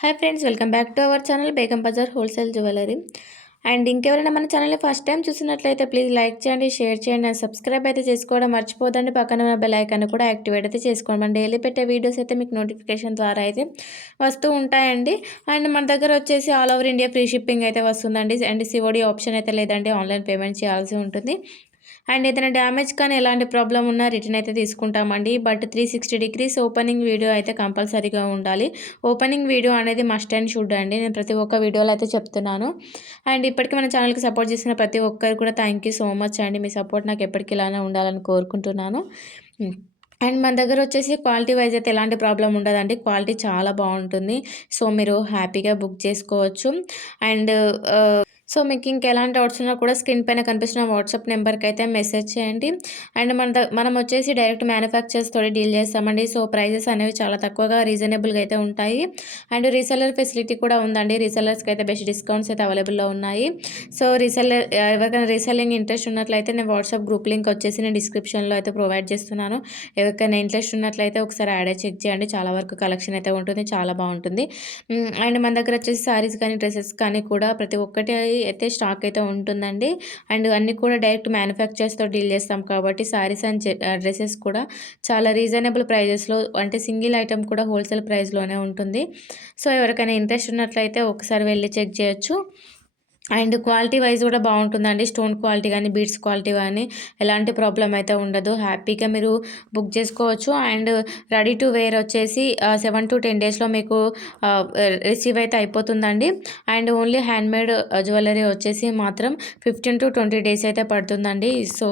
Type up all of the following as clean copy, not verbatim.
Hi friends, welcome back to our channel Begum Bazar wholesale jewellery. And ఇంకెవరైనా మన ఛానల్ని first time చూసినట్లయితే ప్లీజ్ లైక్ చేయండి, షేర్ చేయండి అండ్ సబ్స్క్రైబ్ అయితే చేసుకోవడం మర్చిపోదండి. పక్కన ఉన్న బెల్ ఐకాన్ కూడా యాక్టివేట్ అయితే చేసుకోండి. మన డైలీ పెట్టే వీడియోస్ అయితే మీకు నోటిఫికేషన్ ద్వారా అయితే వస్తూ ఉంటాయండి. అండ్ మన దగ్గర వచ్చేసి all over India free shipping అయితే వస్తుందండి. అండ్ సిఓడి ఆప్షన్ అయితే లేదండి, ఆన్లైన్ పేమెంట్ చేయాల్సి ఉంటుంది. అండ్ ఏదైనా డ్యామేజ్ కానీ ఎలాంటి ప్రాబ్లం ఉన్నా రిటర్న్ అయితే తీసుకుంటామండి. బట్ 360 డిగ్రీస్ ఓపెనింగ్ వీడియో అయితే కంపల్సరీగా ఉండాలి. ఓపెనింగ్ వీడియో అనేది మస్ట్ అండ్ షుడ్ అండి. నేను ప్రతి ఒక్క వీడియోలో అయితే చెప్తున్నాను. అండ్ ఇప్పటికీ మన ఛానల్కి సపోర్ట్ చేసిన ప్రతి ఒక్కరు కూడా థ్యాంక్ యూ సో మచ్ అండి. మీ సపోర్ట్ నాకు ఎప్పటికీ ఇలానే ఉండాలని కోరుకుంటున్నాను. అండ్ మన దగ్గర వచ్చేసి క్వాలిటీ వైజ్ అయితే ఎలాంటి ప్రాబ్లం ఉండదండి. క్వాలిటీ చాలా బాగుంటుంది. సో మీరు హ్యాపీగా బుక్ చేసుకోవచ్చు. అండ్ సో మీకు ఇంకెలాంటి డౌట్స్ ఉన్నా కూడా స్క్రీన్ పైన కనిపిస్తున్న వాట్సాప్ నెంబర్కి అయితే మెసేజ్ చేయండి. అండ్ మనం వచ్చేసి డైరెక్ట్ మ్యానుఫ్యాక్చర్స్ తోటి డీల్ చేస్తామండి. సో ప్రైజెస్ అనేవి చాలా తక్కువగా రీజనబుల్గా అయితే ఉంటాయి. అండ్ రీసెల్లర్ ఫెసిలిటీ కూడా ఉందండి. రీసెల్లర్స్కి అయితే బెస్ట్ డిస్కౌంట్స్ అయితే అవైలబుల్లో ఉన్నాయి. సో ఎవరికైనా రీసెల్లింగ్ ఇంట్రెస్ట్ ఉన్నట్లయితే నేను వాట్సాప్ గ్రూప్ లింక్ వచ్చేసి నేను డిస్క్రిప్షన్లో అయితే ప్రొవైడ్ చేస్తున్నాను. ఎవరికైనా ఇంట్రెస్ట్ ఉన్నట్లయితే ఒకసారి యాడ్ చెక్ చేయండి. చాలా వరకు కలెక్షన్ అయితే ఉంటుంది, చాలా బాగుంటుంది. అండ్ మన దగ్గర వచ్చేసి సారీస్ కానీ డ్రెస్సెస్ కానీ కూడా ప్రతి ఒక్కటి అయితే స్టాక్ అయితే ఉంటుందండి. అండ్ అన్నీ కూడా డైరెక్ట్ మ్యానుఫ్యాక్చర్స్తో డీల్ చేస్తాం కాబట్టి సారీస్ అండ్ డ్రెస్సెస్ కూడా చాలా రీజనబుల్ ప్రైజెస్లో, అంటే సింగిల్ ఐటమ్ కూడా హోల్సేల్ ప్రైస్లోనే ఉంటుంది. సో ఎవరికైనా ఇంట్రెస్ట్ ఉన్నట్లయితే ఒకసారి వెళ్ళి చెక్ చేయొచ్చు. అండ్ క్వాలిటీ వైజ్ కూడా బాగుంటుందండి. స్టోన్ క్వాలిటీ కానీ బీడ్స్ క్వాలిటీ కానీ ఎలాంటి ప్రాబ్లం అయితే ఉండదు. హ్యాపీగా మీరు బుక్ చేసుకోవచ్చు. అండ్ రెడీ టు వేర్ వచ్చేసి 7 to 10 డేస్లో మీకు రిసీవ్ అయితే అయిపోతుందండి. అండ్ ఓన్లీ హ్యాండ్మేడ్ జ్యువెలరీ వచ్చేసి మాత్రం 15 to 20 డేస్ అయితే పడుతుందండి. సో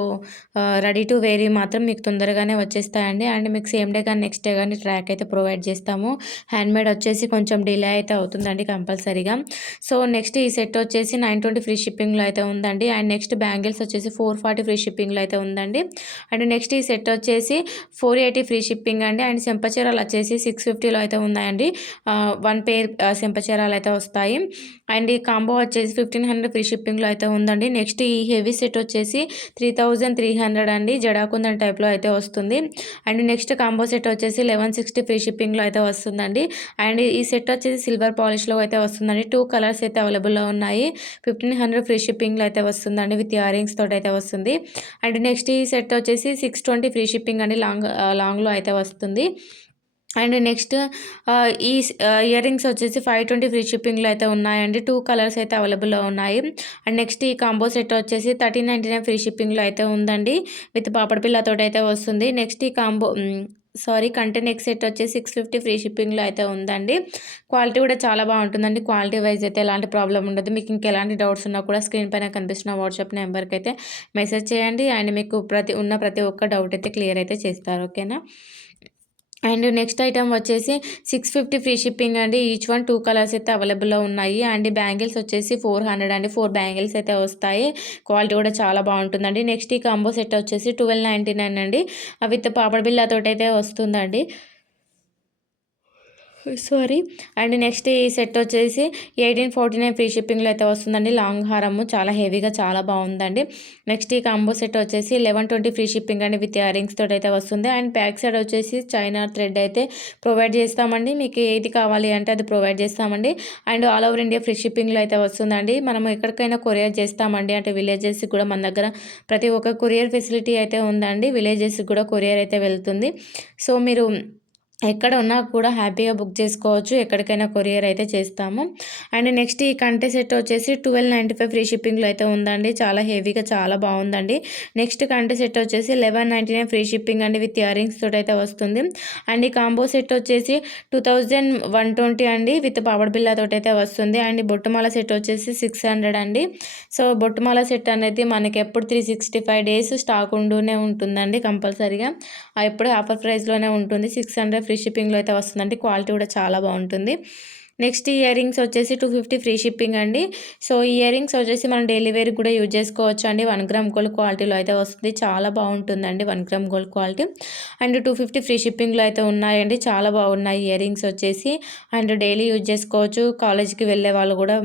రెడీ టు వేర్ మాత్రం మీకు తొందరగానే వచ్చేస్తాయండి. అండ్ మీకు సేమ్ డే కానీ నెక్స్ట్ డే కానీ ట్రాక్ అయితే ప్రొవైడ్ చేస్తాము. హ్యాండ్మేడ్ వచ్చేసి కొంచెం డిలే అయితే అవుతుందండి కంపల్సరీగా. సో నెక్స్ట్ ఈ సెట్ వచ్చేసి 920 ఫ్రీ షిప్పింగ్లో అయితే ఉందండి. అండ్ నెక్స్ట్ బ్యాంగిల్స్ వచ్చేసి 440 ఫ్రీ షిప్పింగ్లో అయితే ఉందండి. అండ్ నెక్స్ట్ ఈ సెట్ వచ్చేసి 480 ఫ్రీ షిప్పింగ్ అండి. అండ్ చెంపచీరాలు వచ్చేసి 650లో అయితే ఉన్నాయండి. 1 పేర్ చెంపచీరాలు అయితే వస్తాయి. అండ్ ఈ కాంబో వచ్చేసి 1500 ఫ్రీ షిప్పింగ్లో అయితే ఉందండి. నెక్స్ట్ ఈ హెవీ సెట్ వచ్చేసి 3300 అండి, జడాకుందన్ టైప్లో అయితే వస్తుంది. అండ్ నెక్స్ట్ కాంబో సెట్ వచ్చేసి 1160 ఫ్రీ షిప్పింగ్లో అయితే వస్తుందండి. అండ్ ఈ సెట్ వచ్చేసి సిల్వర్ పాలిష్లో అయితే వస్తుందండి. 2 కలర్స్ అయితే అవైలబుల్లో ఉన్నాయి. 1500 ఫ్రీ షిప్పింగ్లో అయితే వస్తుందండి, విత్ ఇయర్ రింగ్స్ తోటి అయితే వస్తుంది. అండ్ నెక్స్ట్ ఈ సెట్ వచ్చేసి 620 ఫ్రీ షిప్పింగ్ అండి, లాంగ్లో అయితే వస్తుంది. అండ్ నెక్స్ట్ ఈ ఇయర్ రింగ్స్ వచ్చేసి 520 ఫ్రీ షిప్పింగ్లో అయితే ఉన్నాయండి. 2 కలర్స్ అయితే అవైలబుల్లో ఉన్నాయి. అండ్ నెక్స్ట్ ఈ కాంబో సెట్ వచ్చేసి 1399 ఫ్రీ షిప్పింగ్లో అయితే ఉందండి, విత్ పాపడ పిల్లతో అయితే వస్తుంది. నెక్స్ట్ ఈ కంటే నెక్స్ట్ సెట్ వచ్చేసి 650 ఫ్రీ షిప్పింగ్లో అయితే ఉందండి. క్వాలిటీ కూడా చాలా బాగుంటుందండి. క్వాలిటీ వైజ్ అయితే ఎలాంటి ప్రాబ్లం ఉండదు. మీకు ఇంకెలాంటి డౌట్స్ ఉన్నా కూడా స్క్రీన్ పైన కనిపిస్తున్న వాట్సాప్ నెంబర్కి అయితే మెసేజ్ చేయండి. అండ్ మీకు ప్రతి ఒక్క డౌట్ అయితే క్లియర్ అయితే చేస్తారు. ఓకేనా. అండ్ నెక్స్ట్ ఐటమ్ వచ్చేసి 650 ఫ్రీ షిప్పింగ్ అండి. ఈచ్ వన్ 2 కలర్స్ అయితే అవైలబుల్లో ఉన్నాయి. అండ్ బ్యాంగిల్స్ వచ్చేసి 400 అండి, 4 బ్యాంగిల్స్ అయితే వస్తాయి. క్వాలిటీ కూడా చాలా బాగుంటుందండి. నెక్స్ట్ ఈ కాంబో సెట్ వచ్చేసి 1299 అండి, విత్ పాపడ బిళ్ళతోటి అయితే వస్తుందండి. సారీ. అండ్ నెక్స్ట్ ఈ సెట్ వచ్చేసి 1849 ఫ్రీ షిప్పింగ్లో అయితే వస్తుందండి. లాంగ్ హారము చాలా హెవీగా చాలా బాగుందండి. నెక్స్ట్ ఈ కాంబో సెట్ వచ్చేసి 1120 ఫ్రీ షిప్పింగ్ అండి, విత్ ఇయర్ రింగ్స్ తోటి అయితే వస్తుంది. అండ్ బ్యాక్ సైడ్ వచ్చేసి చైనా థ్రెడ్ అయితే ప్రొవైడ్ చేస్తామండి. మీకు ఏది కావాలి అంటే అది ప్రొవైడ్ చేస్తామండి. And all over India free షిప్పింగ్లో అయితే వస్తుందండి. మనం ఎక్కడికైనా కొరియర్ చేస్తామండి, అంటే విలేజెస్కి కూడా మన దగ్గర ప్రతి ఒక్క కొరియర్ ఫెసిలిటీ అయితే ఉందండి. విలేజెస్కి కూడా కొరియర్ అయితే వెళ్తుంది. సో మీరు ఎక్కడ ఉన్నా కూడా హ్యాపీగా బుక్ చేసుకోవచ్చు. ఎక్కడికైనా కొరియర్ అయితే చేస్తాము. అండ్ నెక్స్ట్ ఈ కంటే సెట్ వచ్చేసి 1295 ఫ్రీ షిప్పింగ్లో అయితే ఉందండి. చాలా హెవీగా చాలా బాగుందండి. నెక్స్ట్ కంటే సెట్ వచ్చేసి 1199 ఫ్రీ షిప్పింగ్ అండి, విత్ ఇయర్ రింగ్స్ తోటి అయితే వస్తుంది. అండ్ ఈ కాంబో సెట్ వచ్చేసి 2120 అండి, విత్ పాపడ బిళ్ళతోటి అయితే వస్తుంది. అండ్ ఈ బొట్టుమాల సెట్ వచ్చేసి 600 అండి. సో బొట్టుమాల సెట్ అనేది మనకి ఎప్పుడు 365 డేస్ స్టాక్ ఉంటూనే ఉంటుందండి కంపల్సరీగా. ఎప్పుడు ఆఫర్ ప్రైస్లోనే ఉంటుంది. 600 ఫ్రీ షిప్పింగ్లో అయితే వస్తుందండి. క్వాలిటీ కూడా చాలా బాగుంటుంది. నెక్స్ట్ ఇయర్ రింగ్స్ వచ్చేసి 250 ఫ్రీ షిప్పింగ్ అండి. సో ఇయర్ రింగ్స్ వచ్చేసి మనం డైలీ వేర్ కూడా యూజ్ చేసుకోవచ్చు అండి. 1 గ్రామ్ గోల్డ్ క్వాలిటీలో అయితే వస్తుంది. చాలా బాగుంటుందండి 1 gram gold quality. And 250 free షిప్పింగ్లో అయితే ఉన్నాయండి. చాలా బాగున్నాయి ఇయర్ రింగ్స్ వచ్చేసి. అండ్ డైలీ యూజ్ చేసుకోవచ్చు. కాలేజ్కి వెళ్ళే వాళ్ళు కూడా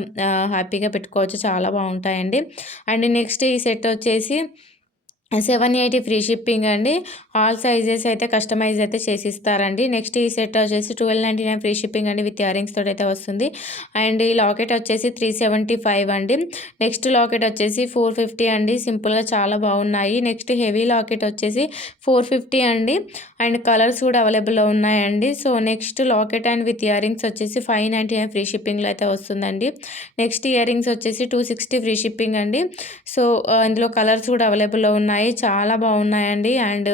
హ్యాపీగా పెట్టుకోవచ్చు. చాలా బాగుంటాయండి. అండ్ నెక్స్ట్ ఈ సెట్ వచ్చేసి 780 ఫ్రీ షిప్పింగ్ అండి. ఆల్ సైజెస్ అయితే కస్టమైజ్ అయితే చేసిస్తారండి. నెక్స్ట్ ఈ సెట్ వచ్చేసి 1299 ఫ్రీ షిప్పింగ్ అండి, విత్ ఇయరింగ్స్ తోటి అయితే వస్తుంది. అండ్ ఈ లాకెట్ వచ్చేసి 375 అండి. నెక్స్ట్ లాకెట్ వచ్చేసి 450 అండి. సింపుల్గా చాలా బాగున్నాయి. నెక్స్ట్ హెవీ లాకెట్ వచ్చేసి 450 అండి. అండ్ కలర్స్ కూడా అవైలబుల్లో ఉన్నాయండి. So next locket and with earrings వచ్చేసి 599 ఫ్రీ షిప్పింగ్లో అయితే వస్తుందండి. నెక్స్ట్ ఇయరింగ్స్ వచ్చేసి 260 ఫ్రీ షిప్పింగ్ అండి. సో ఇందులో కలర్స్ కూడా అవైలబుల్లో ఉన్నాయి. చాలా బాగున్నాయండి. అండ్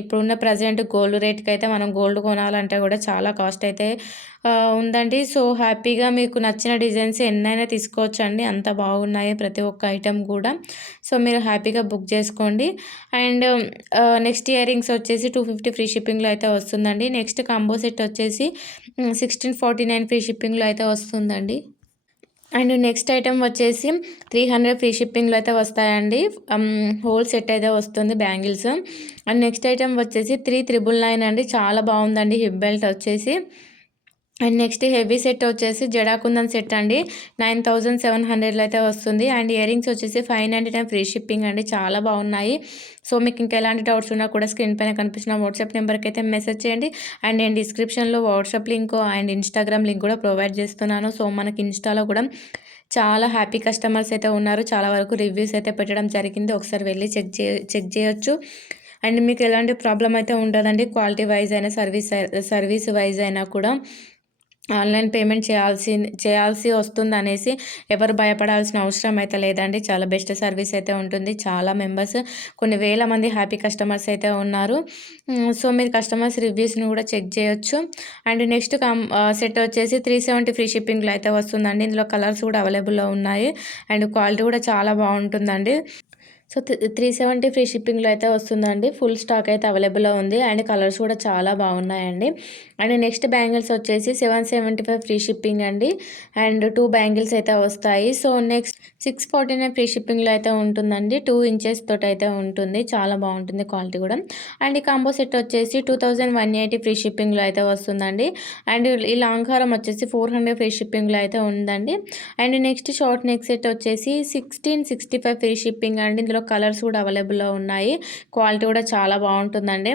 ఇప్పుడున్న ప్రజెంట్ గోల్డ్ రేట్కి అయితే మనం గోల్డ్ కొనాలంటే కూడా చాలా కాస్ట్ అయితే ఉందండి. సో హ్యాపీగా మీకు నచ్చిన డిజైన్స్ ఎన్నైనా తీసుకోవచ్చు అండి, అంత బాగున్నాయి ప్రతి ఒక్క ఐటెం కూడా. సో మీరు హ్యాపీగా బుక్ చేసుకోండి. అండ్ నెక్స్ట్ ఇయరింగ్స్ వచ్చేసి 250 ఫ్రీ షిప్పింగ్లో అయితే వస్తుందండి. నెక్స్ట్ కాంబో సెట్ వచ్చేసి 1649 ఫ్రీ షిప్పింగ్లో అయితే వస్తుందండి. అండ్ నెక్స్ట్ ఐటెం వచ్చేసి 300 ఫ్రీ షిప్పింగ్లో అయితే వస్తాయండి. హోల్ సెట్ అయితే వస్తుంది బ్యాంగిల్స్. అండ్ నెక్స్ట్ ఐటెం వచ్చేసి 3999 అండి. చాలా బాగుందండి హిప్ బెల్ట్ వచ్చేసి. అండ్ నెక్స్ట్ హెవీ సెట్ వచ్చేసి జడాకుందన్ సెట్ అండి, 9700లో అయితే వస్తుంది. అండ్ ఇయరింగ్స్ వచ్చేసి 599 ఫ్రీ షిప్పింగ్ అండి. చాలా బాగున్నాయి. సో మీకు ఇంకా ఎలాంటి డౌట్స్ ఉన్నా కూడా స్క్రీన్ పైన కనిపిస్తున్న వాట్సాప్ నెంబర్కి అయితే మెసేజ్ చేయండి. అండ్ నేను డిస్క్రిప్షన్లో WhatsApp link and Instagram link కూడా ప్రొవైడ్ చేస్తున్నాను. సో మనకి ఇన్స్టాలో కూడా చాలా హ్యాపీ కస్టమర్స్ అయితే ఉన్నారు. చాలా వరకు రివ్యూస్ అయితే పెట్టడం జరిగింది. ఒకసారి వెళ్ళి చెక్ చేయొచ్చు. అండ్ మీకు ఎలాంటి ప్రాబ్లం అయితే ఉండదండి. క్వాలిటీ వైజ్ అయినా సర్వీస్ వైజ్ అయినా కూడా ఆన్లైన్ పేమెంట్ చేయాల్సి వస్తుందనేసి ఎవరు భయపడాల్సిన అవసరం అయితే లేదండి. చాలా బెస్ట్ సర్వీస్ అయితే ఉంటుంది. చాలా మెంబర్స్, కొన్ని వేల మంది హ్యాపీ కస్టమర్స్ అయితే ఉన్నారు. సో మీరు కస్టమర్స్ రివ్యూస్ని కూడా చెక్ చేయొచ్చు. అండ్ నెక్స్ట్ సెట్ వచ్చేసి 370 ఫ్రీ షిప్పింగ్లో అయితే వస్తుందండి. ఇందులో కలర్స్ కూడా అవైలబుల్లో ఉన్నాయి. అండ్ క్వాలిటీ కూడా చాలా బాగుంటుందండి. సో 370 ఫ్రీ షిప్పింగ్లో అయితే వస్తుందండి. ఫుల్ స్టాక్ అయితే అవైలబుల్లో ఉంది. అండ్ కలర్స్ కూడా చాలా బాగున్నాయండి. అండ్ నెక్స్ట్ బ్యాంగిల్స్ వచ్చేసి 775 ఫ్రీ షిప్పింగ్ అండి. అండ్ 2 బ్యాంగిల్స్ అయితే వస్తాయి. సో నెక్స్ట్ 649 ఫ్రీ షిప్పింగ్లో అయితే ఉంటుందండి. 2 ఇంచెస్ తోటి అయితే ఉంటుంది. చాలా బాగుంటుంది క్వాలిటీ కూడా. అండ్ ఈ కాంబో సెట్ వచ్చేసి 2180 ఫ్రీ షిప్పింగ్లో అయితే వస్తుందండి. అండ్ ఈ లాంగ్ హారం వచ్చేసి 400 ఫ్రీ షిప్పింగ్లో అయితే ఉందండి. And next short neck set వచ్చేసి 1665 ఫ్రీ షిప్పింగ్ అండి. ఇందులో కలర్స్ కూడా అవైలబుల్లో ఉన్నాయి. క్వాలిటీ కూడా చాలా బాగుంటుందండి.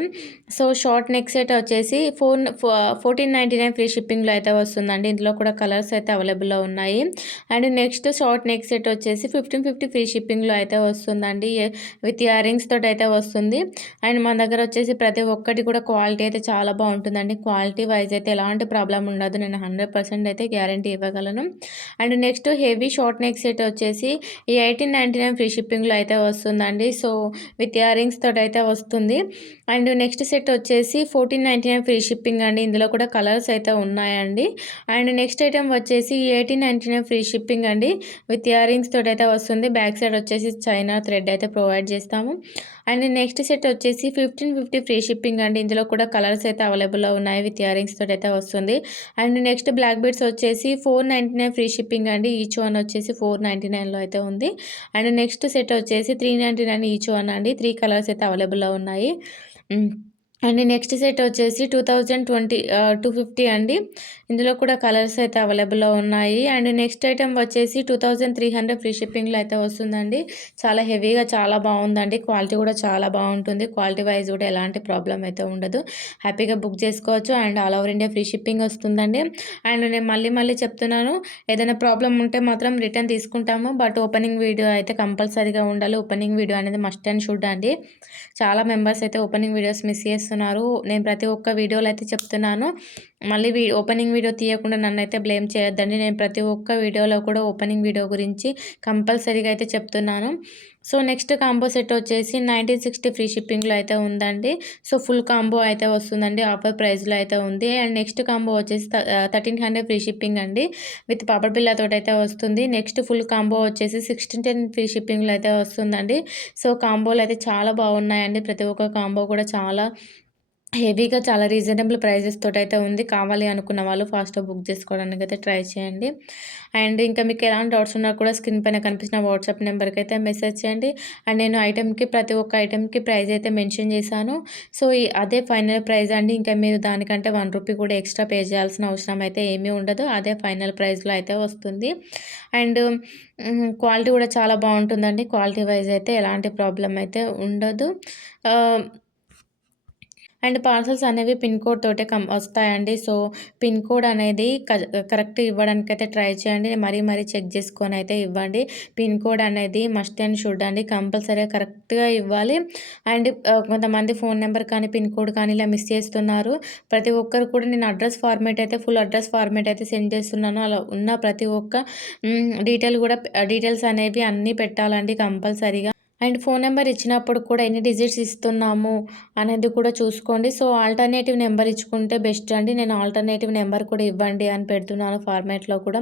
సో షార్ట్ నెక్ సెట్ వచ్చేసి 1499 ఫ్రీ షిప్పింగ్లో అయితే వస్తుందండి. ఇందులో కూడా కలర్స్ అయితే అవైలబుల్లో ఉన్నాయి. And next short neck set వచ్చేసి 1550 ఫ్రీ షిప్పింగ్లో అయితే వస్తుందండి, విత్ ఇయరింగ్స్ తోటి అయితే వస్తుంది. అండ్ మన దగ్గర వచ్చేసి ప్రతి ఒక్కటి కూడా క్వాలిటీ అయితే చాలా బాగుంటుందండి. క్వాలిటీ వైజ్ అయితే ఎలాంటి ప్రాబ్లం ఉండదు, నేను 100% అయితే గ్యారంటీ ఇవ్వగలను. And next heavy short neck set వచ్చేసి ఈ 1899 ఫ్రీ షిప్పింగ్లో అయితే వస్తుందండి. సో విత్ ఇయరింగ్స్ తోటి అయితే వస్తుంది. అండ్ నెక్స్ట్ సెట్ వచ్చేసి 1499 ఫ్రీ షిప్పింగ్ అండి. ఇందులో కూడా కలర్స్ అయితే ఉన్నాయండి. అండ్ నెక్స్ట్ ఐటెం వచ్చేసి 1899 ఫ్రీ షిప్పింగ్ అండి, విత్ ఇయరింగ్స్ తోటి అయితే వస్తుంది. బ్యాక్ సైడ్ వచ్చేసి చైనా థ్రెడ్ అయితే ప్రొవైడ్ చేస్తాము. అండ్ నెక్స్ట్ సెట్ వచ్చేసి 1550 ఫ్రీ షిప్పింగ్ అండి. ఇందులో కూడా కలర్స్ అయితే అవైలబుల్లో ఉన్నాయి, విత్ ఇయరింగ్స్ తోటి అయితే వస్తుంది. అండ్ నెక్స్ట్ బ్లాక్ బీడ్స్ వచ్చేసి 499 ఫ్రీ షిప్పింగ్ అండి. ఈచ్ వన్ వచ్చేసి 499లో అయితే ఉంది. అండ్ నెక్స్ట్ సెట్ వచ్చేసి 399 ఈచ్ వన్ అండి. 3 కలర్స్ అయితే అవైలబుల్లో ఉన్నాయి. అండ్ నెక్స్ట్ సెట్ వచ్చేసి 250 అండి. ఇందులో కూడా కలర్స్ అయితే అవైలబుల్లో ఉన్నాయి. అండ్ నెక్స్ట్ ఐటెం వచ్చేసి 2300 ఫ్రీ షిప్పింగ్లో అయితే వస్తుందండి. చాలా హెవీగా చాలా బాగుందండి. క్వాలిటీ కూడా చాలా బాగుంటుంది. క్వాలిటీ వైజ్ కూడా ఎలాంటి ప్రాబ్లం అయితే ఉండదు. హ్యాపీగా బుక్ చేసుకోవచ్చు. And all over India free shipping వస్తుందండి. అండ్ నేను మళ్ళీ చెప్తున్నాను, ఏదైనా ప్రాబ్లం ఉంటే మాత్రం రిటర్న్ తీసుకుంటాము. బట్ ఓపెనింగ్ వీడియో అయితే కంపల్సరీగా ఉండాలి. ఓపెనింగ్ వీడియో అనేది మస్ట్ అండ్ షుడ్ అండి. చాలా మెంబర్స్ అయితే ఓపెనింగ్ వీడియోస్ మిస్ చేస్తున్నారు. నేను ప్రతి ఒక్క వీడియోలో అయితే చెప్తున్నాను. మళ్ళీ ఓపెనింగ్ వీడియో తీయకుండా నన్ను అయితే బ్లేమ్ చేయొద్దండి. నేను ప్రతి ఒక్క వీడియోలో కూడా ఓపెనింగ్ వీడియో గురించి కంపల్సరీగా అయితే చెప్తున్నాను. సో నెక్స్ట్ కాంబో సెట్ వచ్చేసి 1960 ఫ్రీ షిప్పింగ్లో అయితే ఉందండి. సో ఫుల్ కాంబో అయితే వస్తుందండి, ఆఫర్ ప్రైస్లో అయితే ఉంది. అండ్ నెక్స్ట్ కాంబో వచ్చేసి 1300 ఫ్రీ షిప్పింగ్ అండి, విత్ పాపడ్ బిల్లతో అయితే వస్తుంది. నెక్స్ట్ ఫుల్ కాంబో వచ్చేసి 1610 ఫ్రీ షిప్పింగ్లో అయితే వస్తుందండి. సో కాంబోలు అయితే చాలా బాగున్నాయండి. ప్రతి ఒక్క కాంబో కూడా చాలా హెవీగా చాలా రీజనబుల్ ప్రైజెస్ తోటైతే ఉంది. కావాలి అనుకున్న వాళ్ళు ఫాస్ట్‌గా బుక్ చేసుకోవడానికైతే ట్రై చేయండి. అండ్ ఇంకా మీకు ఎలాంటి డౌట్స్ ఉన్నా కూడా స్క్రీన్ పైన కనిపించిన వాట్సాప్ నెంబర్‌కైతే మెసేజ్ చేయండి. అండ్ నేను ప్రతి ఒక్క ఐటెమ్‌కి ప్రైస్ అయితే మెన్షన్ చేశాను. సో, అదే ఫైనల్ ప్రైస్ అండి. ఇంకా మీరు దానికంటే రూ. 1 కూడా ఎక్స్‌ట్రా పే చేయాల్సిన అవసరం అయితే ఏమీ ఉండదు. అదే ఫైనల్ ప్రైస్‌లో అయితే వస్తుంది. అండ్ క్వాలిటీ కూడా చాలా బావుంటుందండి. క్వాలిటీ వైస్ అయితే ఎలాంటి ప్రాబ్లమ్ అయితే ఉండదు. ఆహ్ అండ్ పార్సెల్స్ అనేవి పిన్ కోడ్ తోటే వస్తాయండి. సో, పిన్ కోడ్ అనేది కరెక్ట్ ఇవ్వడానికైతే ట్రై చేయండి. మరీ మరీ చెక్ చేసుకొనైతే ఇవ్వండి. పిన్ కోడ్ అనేది మస్ట్ అండ్ షుడ్ అండి. కంపల్సరీగా కరెక్ట్‌గా ఇవ్వాలి. అండ్ కొంతమంది ఫోన్ నెంబర్ కానీ, పిన్ కోడ్ కానీ ఇలా మిస్ చేస్తున్నారు. ప్రతి ఒక్కరు కూడా నేను అడ్రస్ ఫార్మేట్ అయితే ఫుల్ అడ్రస్ ఫార్మేట్ అయితే సెండ్ చేస్తున్నాను. అలా ఉన్న ప్రతి ఒక్క డీటెయిల్స్ అనేవి అన్నీ పెట్టాలండి కంపల్సరీగా. అండ్ ఫోన్ నెంబర్ ఇచ్చినప్పుడు కూడా ఎన్ని డిజిట్స్ ఇస్తున్నాము అనేది కూడా చూసుకోండి. సో, ఆల్టర్‌నేటివ్ నెంబర్ ఇచ్చుకుంటే బెస్ట్ అండి. నేను ఆల్టర్‌నేటివ్ నెంబర్ కూడా ఇవ్వండి అని పెడుతున్నాను ఫార్మాట్‌లో కూడా.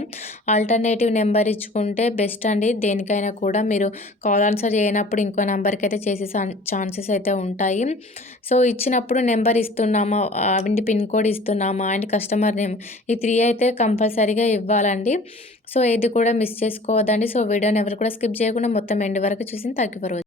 ఆల్టర్‌నేటివ్ నెంబర్ ఇచ్చుకుంటే బెస్ట్ అండి. దేనికైనా కూడా మీరు కాల్ ఆన్సర్ చేయనప్పుడు ఇంకో నంబర్‌కైతే చేసే ఛాన్సెస్ అయితే ఉంటాయి. సో, ఇచ్చినప్పుడు నెంబర్ ఇస్తున్నామా, అండ్ పిన్ కోడ్ ఇస్తున్నామా, అండ్ కస్టమర్ నేమ్ ఈ 3 అయితే కంపల్సరీగా ఇవ్వాలండి. సో, ఏది కూడా మిస్ చేసుకోవద్దండి. సో, వీడియోని ఎవరు కూడా స్కిప్ చేయకుండా మొత్తం ఎండ్ వరకు చూసి థాంక్ యూ ఫర్